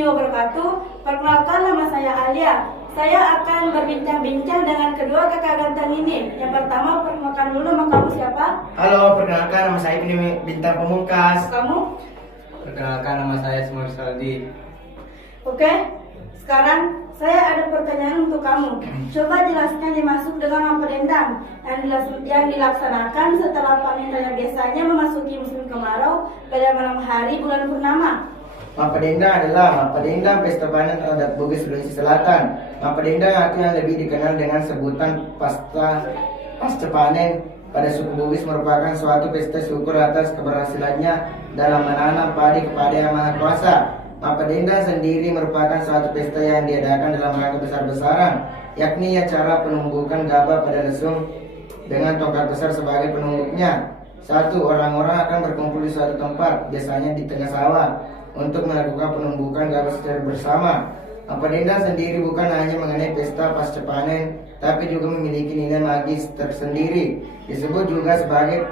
warahmatullahi wabarakatuh. Perkenalkan, nama saya Alia. Saya akan berbincang-bincang dengan kedua kakak ganteng ini. Yang pertama, perkenalkan dulu, nama kamu siapa? Halo, perkenalkan nama saya ini Bintang Pamungkas. Kamu? Perkenalkan, nama saya Semur Saldi. Oke, sekarang saya ada pertanyaan untuk kamu. Coba jelaskan dimaksud dengan mapedendang yang dilaksanakan setelah panen raya, biasanya memasuki musim kemarau pada malam hari bulan purnama. Mapedendang adalah Mapedendang pesta panen adat Bugis Sulawesi Selatan. Mapedendang artinya lebih dikenal dengan sebutan pasca panen pada suku Bugis, merupakan suatu pesta syukur atas keberhasilannya dalam menanam padi kepada Yang Maha Kuasa. Mapedendang sendiri merupakan suatu pesta yang diadakan dalam rangka besar-besaran, yakni acara penumbukan gabah pada lesung dengan tongkat besar sebagai penumbuknya. Satu, orang-orang akan berkumpul di suatu tempat, biasanya di tengah sawah, untuk melakukan penumbukan gabah secara bersama. Mapedendang sendiri bukan hanya mengenai pesta pasca panen, tapi juga memiliki nilai magis tersendiri. Disebut juga sebagai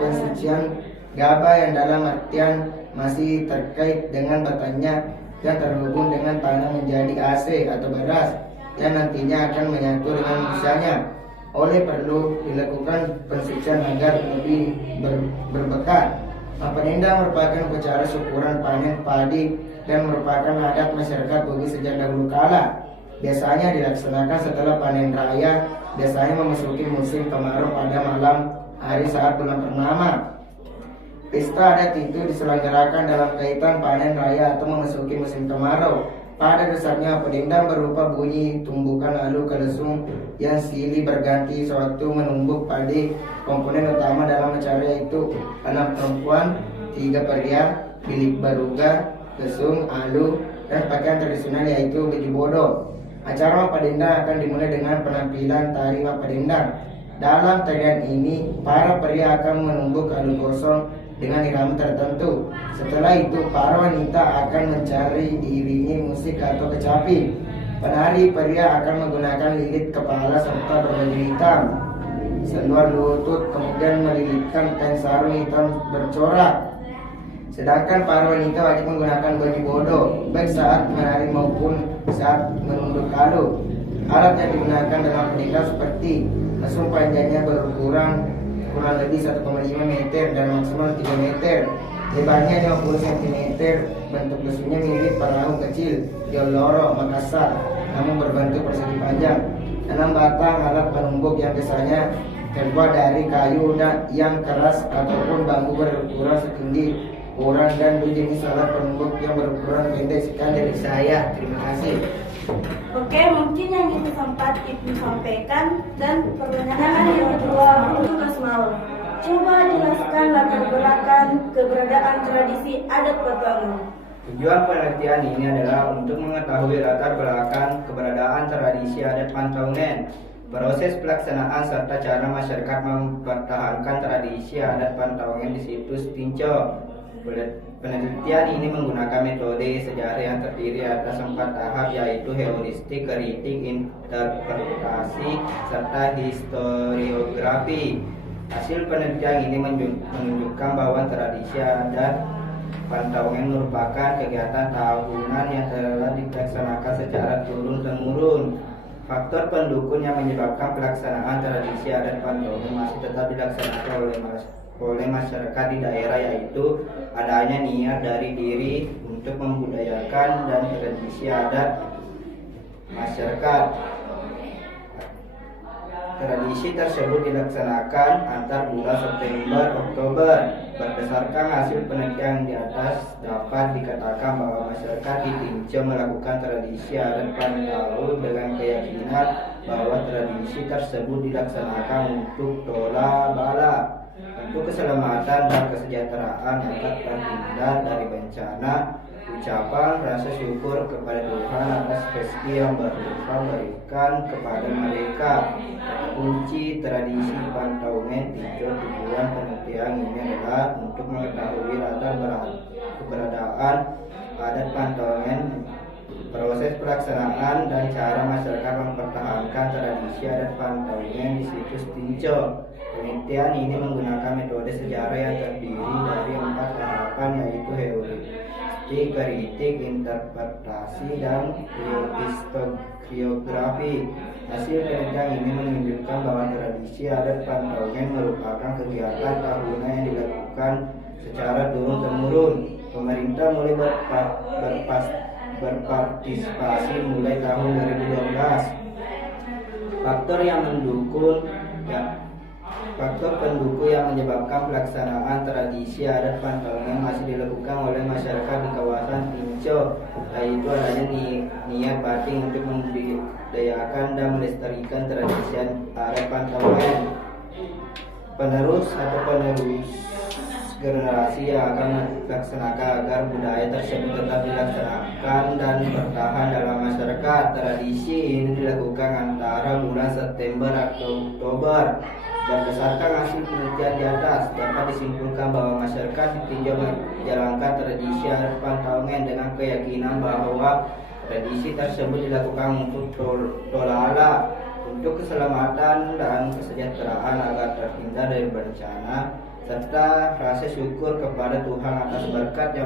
pensucian gabah yang dalam artian masih terkait dengan batangnya yang terhubung dengan tanah menjadi AC atau beras yang nantinya akan menyatu dengan manusianya. Oleh perlu dilakukan pensucian agar lebih berberkah. Mapedendang merupakan upacara syukuran panen padi dan merupakan adat masyarakat Bugis sejak dahulu kala. Biasanya dilaksanakan setelah panen raya, biasanya memasuki musim kemarau pada malam hari saat bulan purnama. Pesta adat itu diselenggarakan dalam kaitan panen raya atau memasuki musim kemarau. Pada dasarnya, mapedendang berupa bunyi tumbukan lalu kelesung yang silih berganti sewaktu menumbuk padi. Komponen utama dalam acara yaitu 6 perempuan, 3 pria, bilik baruga, lesung, alu, dan pakaian tradisional yaitu baju bodoh. Acara mapedendang akan dimulai dengan penampilan tari mapedendang. Dalam tarian ini, para pria akan menumbuk alu kosong dengan irama tertentu. Setelah itu, para wanita akan mencari diiringi musik atau kecapi. Penari pria akan menggunakan lilit kepala serta berbaju hitam seluar lutut, kemudian melilitkan kain sarung hitam bercorak. Sedangkan para wanita wajib menggunakan baju bodoh baik saat menari maupun saat menunduk alu. Alat yang digunakan dalam pernikahan seperti lesung, panjangnya berukuran kurang lebih 1,5 meter dan maksimal 3 meter. Lebarnya 50 cm. Bentuk lesungnya mirip perahu kecil Joloro Makassar, namun berbentuk persegi panjang. 6 batang alat penumbuk yang biasanya terbuat dari kayu yang keras ataupun bambu berukuran setinggi orang, dan 2 jenis alat penumbuk yang berukuran pendek. Sekian dari saya. Terima kasih. Oke, mungkin yang itu sempat Ibu sampaikan, dan pertanyaan yang kedua untuk Mas Maul. Coba jelaskan latar belakang keberadaan tradisi adat Pantauan. Tujuan penelitian ini adalah untuk mengetahui latar belakang keberadaan tradisi adat Pantauan, proses pelaksanaan serta cara masyarakat mempertahankan tradisi adat Pantauan di situs Tinco. Penelitian ini menggunakan metode sejarah yang terdiri atas 4 tahap, yaitu heuristik, kritik, interpretasi, serta historiografi. Hasil penelitian ini menunjukkan bahwa tradisi adat Pantauan merupakan kegiatan tahunan yang telah dilaksanakan secara turun-temurun. Faktor pendukung yang menyebabkan pelaksanaan tradisi adat Pantauan masih tetap dilaksanakan oleh masyarakat di daerah, yaitu adanya niat dari diri untuk membudayakan dan tradisi adat masyarakat. Tradisi tersebut dilaksanakan antar bulan September-Oktober. Berdasarkan hasil penelitian di atas, dapat dikatakan bahwa masyarakat di Tinco melakukan tradisi adat Pantauan dengan keyakinan bahwa tradisi tersebut dilaksanakan untuk tola bala, untuk keselamatan dan kesejahteraan anak terhindar dari bencana, ucapan rasa syukur kepada Tuhan atas rezeki yang berlimpah berikan kepada mereka. Kunci tradisi Pantauan Tinco. Tujuan penelitian ini adalah untuk mengetahui latar keberadaan adat Pantauan, proses pelaksanaan, dan cara masyarakat mempertahankan tradisi adat Pantauan di situs Tinco. Penelitian ini menggunakan metode sejarah yang terdiri dari 4 tahapan, yaitu politik, kritik, interpretasi, dan historiografi. Hasil penelitian ini menunjukkan bahwa tradisi adat Pantaugen merupakan kegiatan tahunan yang dilakukan secara turun-temurun. Pemerintah mulai berpartisipasi mulai tahun 2012. Faktor pendukung yang menyebabkan pelaksanaan tradisi adat Pantaugen masih dilakukan oleh masyarakat di kawasan Pinco, yaitu adanya niat batin untuk membudidayakan dan melestarikan tradisi adat Pantaugen. Penerus generasi yang akan melaksanakan agar budaya tersebut tetap dilaksanakan dan bertahan dalam masyarakat. Tradisi ini dilakukan antara bulan September atau Oktober. Berdasarkan hasil penelitian di atas, dapat disimpulkan bahwa masyarakat ditinjau menjalankan tradisi adat Pantaugen dengan keyakinan bahwa tradisi tersebut dilakukan untuk tolala, untuk keselamatan dan kesejahteraan agar terhindar dari bencana, serta rasa syukur kepada Tuhan atas berkat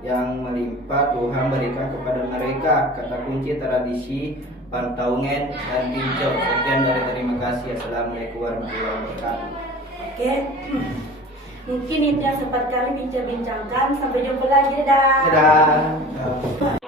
yang melimpah Tuhan berikan kepada mereka. Kata kunci tradisi Pantaugen dan Pinco. Sekian dari terima kasih. Assalamualaikum warahmatullahi wabarakatuh. Oke, mungkin itu yang sempat kali bincang-bincangkan. Sampai jumpa lagi, dadah. Dadah.